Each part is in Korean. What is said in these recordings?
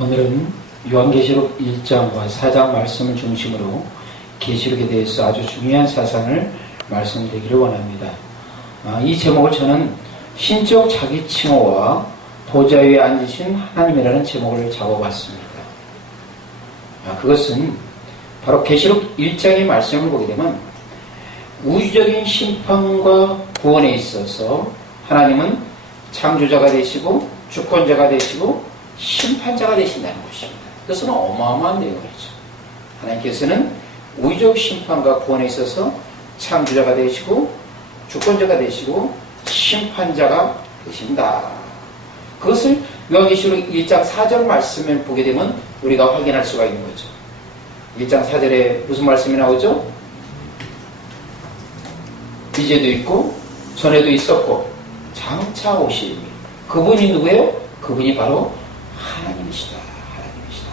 오늘은 요한계시록 1장과 4장 말씀을 중심으로 계시록에 대해서 아주 중요한 사상을 말씀드리기를 원합니다. 이 제목을 저는 신적 자기칭호와 보좌 위에 앉으신 하나님이라는 제목을 잡아봤습니다. 그것은 바로 계시록 1장의 말씀을 보게 되면 우주적인 심판과 구원에 있어서 하나님은 창조자가 되시고 주권자가 되시고 심판자가 되신다는 것입니다. 그것은 어마어마한 내용이죠. 하나님께서는 우주적 심판과 구원에 있어서 창조자가 되시고 주권자가 되시고 심판자가 되신다. 그것을 요한계시록 1장 4절 말씀을 보게 되면 우리가 확인할 수가 있는 거죠. 1장 4절에 무슨 말씀이 나오죠? 이제도 있고 전에도 있었고 장차 오실 그분이 누구예요? 그분이 바로 하나님이시다. 하나님이시다.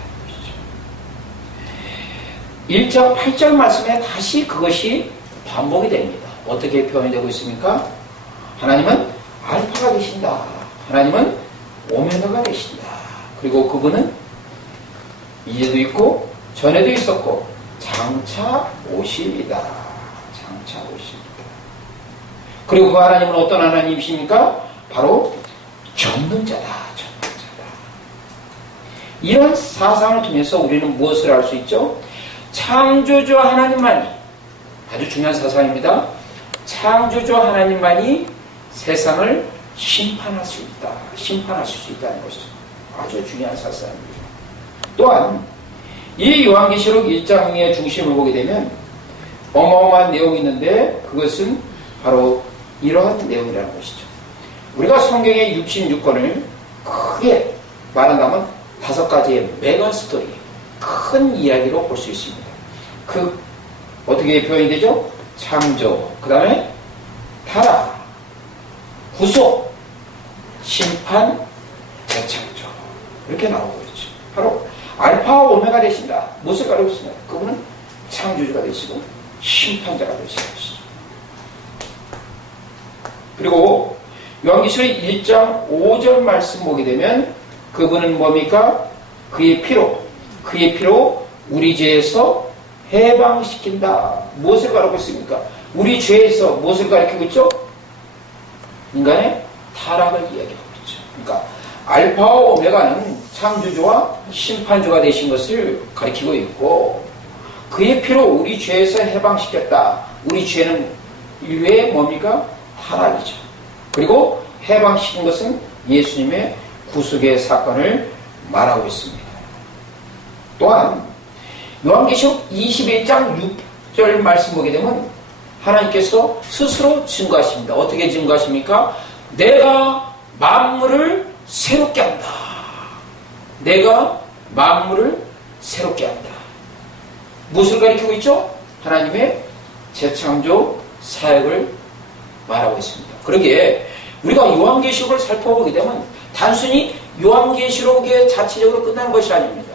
1장 8절 말씀에 다시 그것이 반복이 됩니다. 어떻게 표현이 되고 있습니까? 하나님은 알파가 되신다. 하나님은 오메가가 되신다. 그리고 그분은 이제도 있고 전에도 있었고 장차 오십니다. 장차 오십니다. 그리고 그 하나님은 어떤 하나님이십니까? 바로 전능자다. 전능자다. 이런 사상을 통해서 우리는 무엇을 알 수 있죠? 창조주 하나님만이, 아주 중요한 사상입니다. 창조주 하나님만이 세상을 심판할 수 있다. 심판하실 수 있다는 것이죠. 아주 중요한 사상입니다. 또한 이 요한계시록 1장의 중심을 보게 되면 어마어마한 내용이 있는데 그것은 바로 이러한 내용이라는 것이죠. 우리가 성경의 66권을 크게 말한다면 5가지의 메가 스토리, 큰 이야기로 볼 수 있습니다. 어떻게 표현이 되죠? 창조, 그 다음에 타락, 구속, 심판, 재창조. 이렇게 나오고 있죠. 바로 알파와 오메가 되신다. 무엇을 가리고 있습니다. 그분은 창조주가 되시고 심판자가 되시는 것이죠. 그리고 요한계시록 1장 5절 말씀 보게 되면 그분은 뭡니까? 그의 피로 우리 죄에서 해방시킨다. 무엇을 가리고 있습니까? 우리 죄에서 무엇을 가리키고 있죠? 인간의 타락을 이야기하고 있죠. 그러니까 알파와 오메가는 창조주와 심판주가 되신 것을 가리키고 있고 그의 피로 우리 죄에서 해방시켰다. 우리 죄는 인류의 뭡니까? 타락이죠. 그리고 해방시킨 것은 예수님의 구속의 사건을 말하고 있습니다. 또한 요한계시록 21장 6절 말씀 보게 되면 하나님께서 스스로 증거하십니다. 어떻게 증거하십니까? 내가 만물을 새롭게 한다. 내가 만물을 새롭게 한다. 무엇을 가리키고 있죠? 하나님의 재창조 사역을 말하고 있습니다. 그러기에 우리가 요한계시록을 살펴보게 되면 단순히 요한계시록의 자체적으로 끝나는 것이 아닙니다.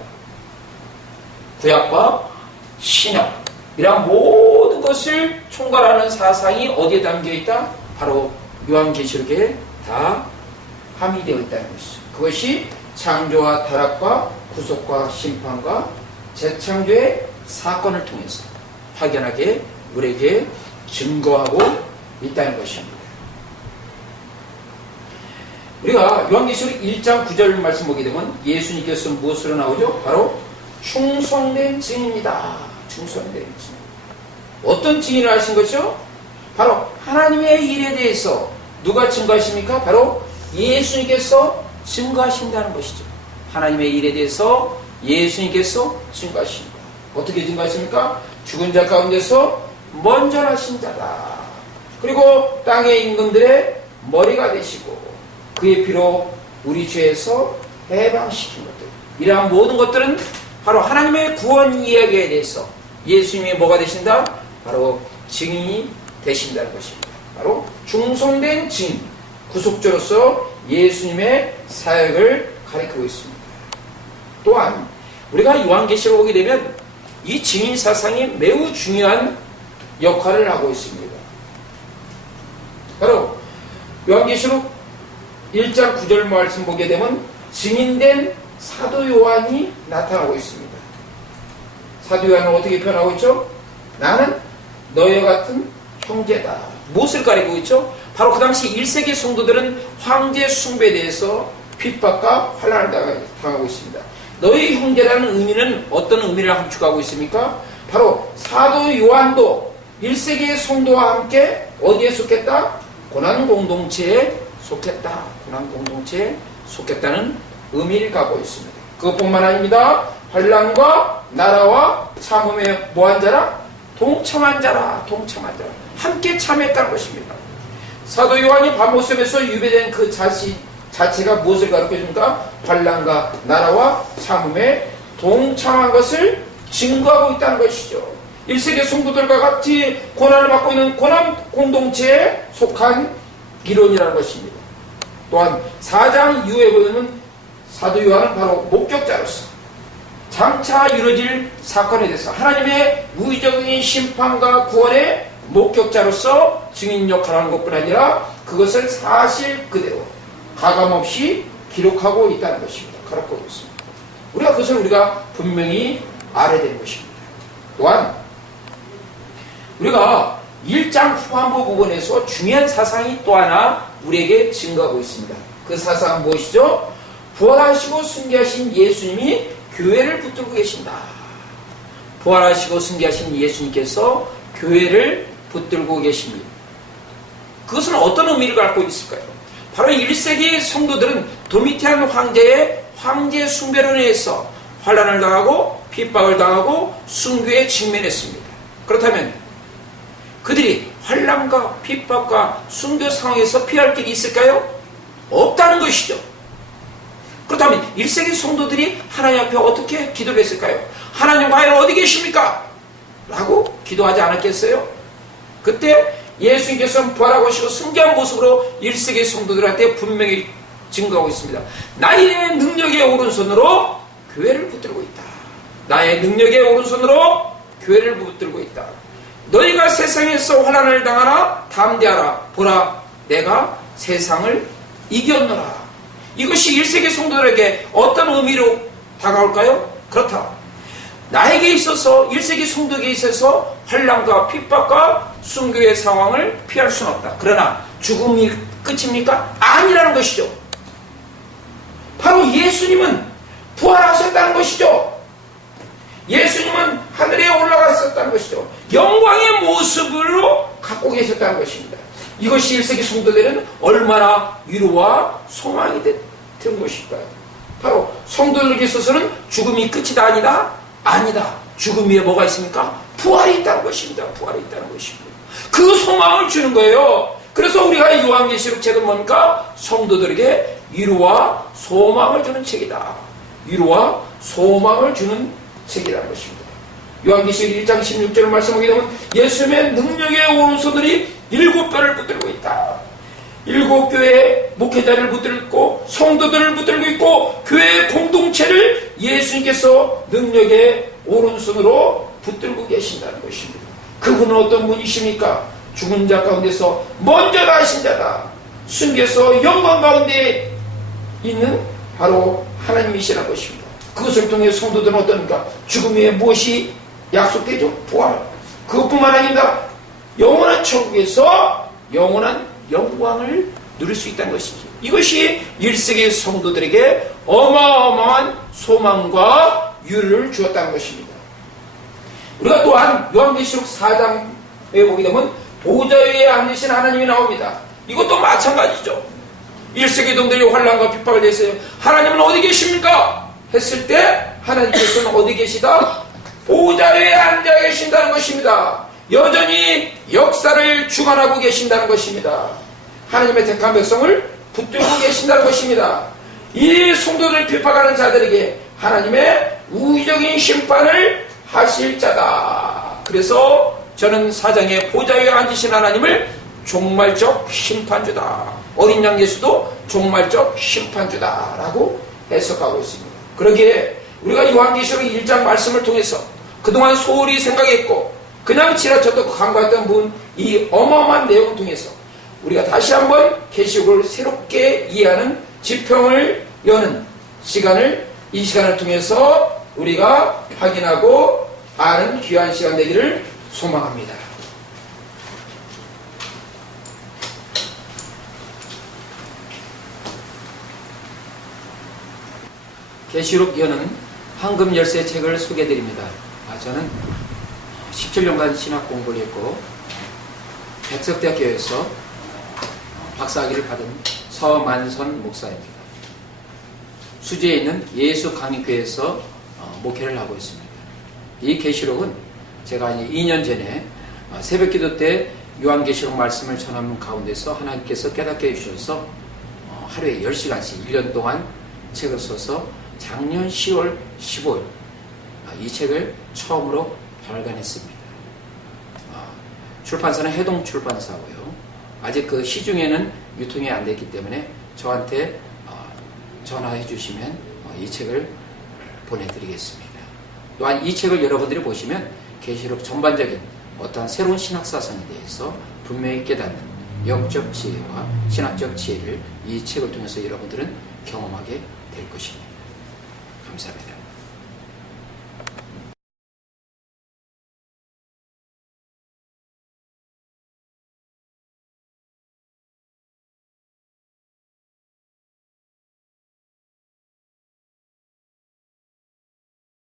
구약과 신약 이런 모든 것을 총괄하는 사상이 어디에 담겨있다? 바로 요한계시록에 다 함의되어 있다는 것이죠. 그것이 창조와 타락과 구속과 심판과 재창조의 사건을 통해서 확연하게 우리에게 증거하고 있다는 것입니다. 우리가 요한계시록 1장 9절 말씀 보게 되면 예수님께서 무엇으로 나오죠? 바로 충성된 증인입니다. 충성된 증인. 어떤 증인을 하신 것이죠? 바로 하나님의 일에 대해서 누가 증거하십니까? 바로 예수님께서 증거하신다는 것이죠. 하나님의 일에 대해서 예수님께서 증거하십니다. 어떻게 증거하십니까? 죽은 자 가운데서 먼저 나신 자다. 그리고 땅의 임금들의 머리가 되시고 그의 피로 우리 죄에서 해방시킨 것들. 이러한 모든 것들은 바로 하나님의 구원 이야기에 대해서 예수님이 뭐가 되신다? 바로 증인이 되신다는 것입니다. 바로 충성된 증인, 구속자로서 예수님의 사역을 가리키고 있습니다. 또한 우리가 요한계시록 오게 되면 이 증인 사상이 매우 중요한 역할을 하고 있습니다. 바로 요한계시록 1장 9절 말씀 보게 되면 증인된 사도 요한이 나타나고 있습니다. 사도 요한은 어떻게 표현하고 있죠? 나는 너희와 같은 형제다. 무엇을 가리고 있죠? 바로 그 당시 1세기 성도들은 황제 숭배에 대해서 핍박과 환난을 당하고 있습니다. 너희 형제라는 의미는 어떤 의미를 함축하고 있습니까? 바로 사도 요한도 1세기의 성도와 함께 어디에 속했다? 고난 공동체에 속했다. 고난 공동체에 속했다는 의미를 갖고 있습니다. 그것뿐만 아닙니다. 환난과 나라와 참음에 뭐한 자라? 동참한 자라. 동참한 자라. 함께 참여했다는 것입니다. 사도 요한이 밤모습에서 유배된 그 자체가 무엇을 가르쳐줍니까? 환난과 나라와 참음에 동참한 것을 증거하고 있다는 것이죠. 1세기 성도들과 같이 고난을 받고 있는 고난 공동체에 속한 이론이라는 것입니다. 또한 4장 이후에 보면 사도 요한은 바로 목격자로서 장차 이루어질 사건에 대해서 하나님의 무의적인 심판과 구원의 목격자로서 증인 역할을 하는 것뿐 아니라 그것을 사실 그대로 가감없이 기록하고 있다는 것입니다. 가르치고 있습니다. 그것을 우리가 분명히 알아야 되는 것입니다. 또한 우리가 1장 후반부 부분에서 중요한 사상이 또 하나 우리에게 증거하고 있습니다. 그 사상은 무엇이죠? 부활하시고 승계하신 예수님이 교회를 붙들고 계신다. 부활하시고 승계하신 예수님께서 교회를 붙들고 계십니다. 그것은 어떤 의미를 갖고 있을까요? 바로 1세기 성도들은 도미티안 황제의 황제 숭배로 인해서 환난을 당하고 핍박을 당하고 순교에 직면했습니다. 그렇다면 그들이 환난과 핍박과 순교 상황에서 피할 길이 있을까요? 없다는 것이죠. 그렇다면 1세기 성도들이 하나님 앞에 어떻게 기도를 했을까요? 하나님 과연 어디 계십니까? 라고 기도하지 않았겠어요? 그때 예수님께서는 부활하고 오시고 승계한 모습으로 1세기 성도들한테 분명히 증거하고 있습니다. 나의 능력의 오른손으로 교회를 붙들고 있다. 나의 능력의 오른손으로 교회를 붙들고 있다. 너희가 세상에서 환난을 당하나 담대하라. 보라, 내가 세상을 이겼노라. 이것이 1세기 성도들에게 어떤 의미로 다가올까요? 그렇다. 나에게 있어서 1세기 성도에게 있어서 환난과 핍박과 순교의 상황을 피할 수는 없다. 그러나 죽음이 끝입니까? 아니라는 것이죠. 바로 예수님은 부활하셨다는 것이죠. 예수님은 하늘에 올라갔었다는 것이죠. 영광의 모습으로 갖고 계셨다는 것입니다. 이것이 1세기 성도들은 얼마나 위로와 소망이 된 것일까요? 바로 성도들에게 있어서는 죽음이 끝이다 아니다? 아니다. 죽음 위에 뭐가 있습니까? 부활이 있다는 것입니다. 부활이 있다는 것입니다. 그 소망을 주는 거예요. 그래서 우리가 요한계시록 책은 뭡니까? 성도들에게 위로와 소망을 주는 책이다. 위로와 소망을 주는 책이라는 것입니다. 요한계시록 1장 16절 말씀하게 되면 예수님의 능력의 오른손들이 7뼈를 붙들고 있다. 7교회의 목회자를 붙들고 성도들을 붙들고 있고 교회의 공동체를 예수님께서 능력의 오른손으로 붙들고 계신다는 것입니다. 그분은 어떤 분이십니까? 죽은 자 가운데서 먼저 나신 자다. 숨겨서 영광 가운데 있는 바로 하나님이시라는 것입니다. 그것을 통해 성도들은 어떻습니까? 죽음 위에 무엇이 약속되죠? 부활. 그것뿐만 아닙니다. 영원한 천국에서 영원한 영광을 누릴 수 있다는 것이죠. 이것이 1세기 성도들에게 어마어마한 소망과 유를 주었다는 것입니다. 우리가 또한 요한계시록 4장에 보게 되면 보좌 위에 앉으신 하나님이 나옵니다. 이것도 마찬가지죠. 1세기 동들이 환난과 핍박을 대해서 하나님은 어디 계십니까? 했을 때 하나님께서는 어디 계시다? 보좌 위에 앉아 계신다는 것입니다. 여전히 역사를 주관하고 계신다는 것입니다. 하나님의 택한 백성을 붙들고 계신다는 것입니다. 이 성도들 핍박하는 자들에게 하나님의 우의적인 심판을 하실 자다. 그래서 저는 사장의 보좌 위에 앉으신 하나님을 종말적 심판주다. 어린 양 예수도 종말적 심판주다라고 해석하고 있습니다. 그러기에 우리가 요한계시록 1장 말씀을 통해서 그동안 소홀히 생각했고 그냥 지나쳤던 간과했던 이 어마어마한 내용을 통해서 우리가 다시 한번 계시록을 새롭게 이해하는 지평을 여는 시간을 이 시간을 통해서 우리가 확인하고 아는 귀한 시간 되기를 소망합니다. 계시록 여는 황금 열쇠 책을 소개해드립니다. 저는 17년간 신학 공부를 했고 백석대학교에서 박사학위를 받은 서만선 목사입니다. 수지에 있는 예수 강림교회에서 목회를 하고 있습니다. 이 계시록은 제가 2년 전에 새벽기도 때 요한계시록 말씀을 전하는 가운데서 하나님께서 깨닫게 해주셔서 하루에 10시간씩 1년 동안 책을 써서 작년 10월 15일 이 책을 처음으로 발간했습니다. 출판사는 해동 출판사고요. 아직 그 시중에는 유통이 안 됐기 때문에 저한테 전화해 주시면 이 책을 보내드리겠습니다. 또한 이 책을 여러분들이 보시면 계시록 전반적인 어떠한 새로운 신학사상에 대해서 분명히 깨닫는 영적 지혜와 신학적 지혜를 이 책을 통해서 여러분들은 경험하게 될 것입니다. 감사합니다.